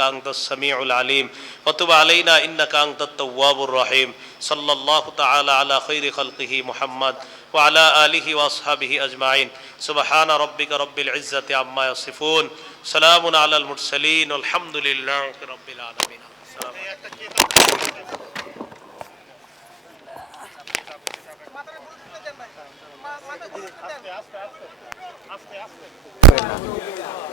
أنت السميع العليم وتب علينا إنك أنت التواب الرحيم صلى الله تعالى على خير خلقه محمد وعلى آله وأصحابه أجمعين سبحان ربك رب العزة عما يصفون سلام على المرسلين والحمد لله رب العالمين السلام عليكم। আর এই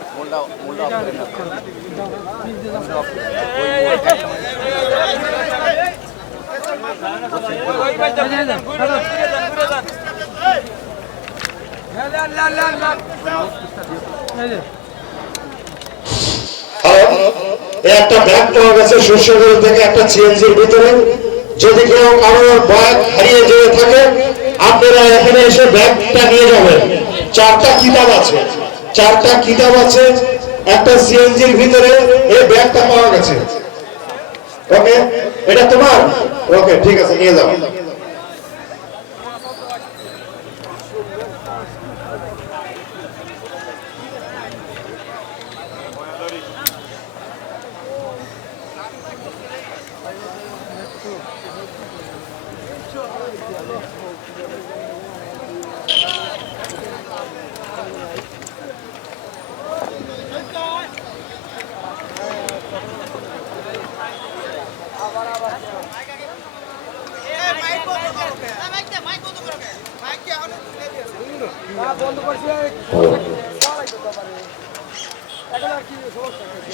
একটা ব্যাগ পাওয়া গেছে শস্যগুলো থেকে, একটা সিএনজির ভিতরে। যদি কেউ কারোর ব্যাগ হারিয়ে যেয়ে থাকে, আপনারা এখানে এসে ব্যাগটা নিয়ে যাবেন। চারটা কিতাব আছে। চারটা কিতাব আছে, একটা সিএনজির ভিতরে এই ব্যাগটা পাওয়া গেছে। ওকে এটা তোমার? ওকে ঠিক আছে, নিয়ে যাও।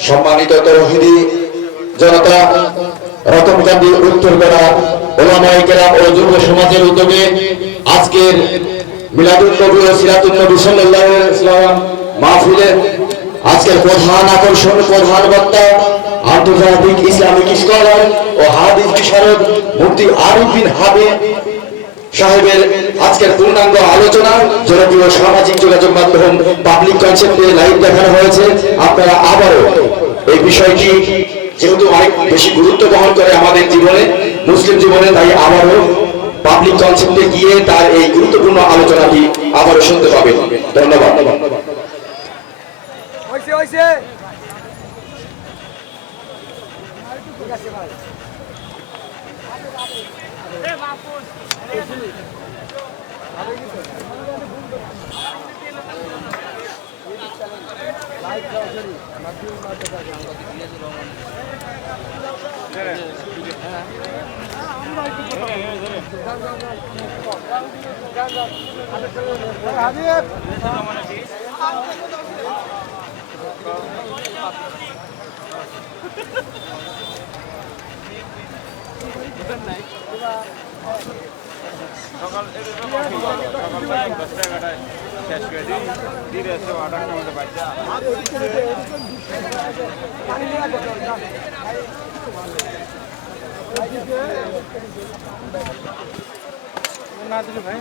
সম্মানিত তরহিদি জনতা রতনকান্দি উত্তরপাড়া ওলামাই কেরাম ও যুব সমাজের উদ্যোগে আজকের মিলাদুল নবী ও সিরাতুল নবী সাল্লাল্লাহু আলাইহি ওয়াসাল্লাম মাহফিলের আজকের প্রধান আকর্ষণ, প্রধান বক্তা আন্তর্জাতিক ইসলামিক স্কলার ও হাদিস বিশারদ মুফতি আরিফ বিন হাবিব সাহেবের আজকের পূর্ণাঙ্গ আলোচনা, জনপ্রিয় সামাজিক যোগাযোগ মাধ্যম পাবলিক কনসেপ্টে লাইভ দেখানো হয়েছে। আপনারা আবারও এই বিষয়টি যেহেতু অনেক বেশি গুরুত্ব বহন করে আমাদের জীবনে, মুসলিম জীবনে, তাই আবারও পাবলিক কনসেপ্টে গিয়ে তার এই গুরুত্বপূর্ণ আলোচনাটি আবারও শুনতে পাবেন। ধন্যবাদ। হয়েছে হয়েছে ঠিক আছে ভাই হাবিব সকাল সকাল দশটা এগারোটায় শেষ করে দিই দিয়ে এসে আটাটার মধ্যে বাচ্চা না দিলে ভাই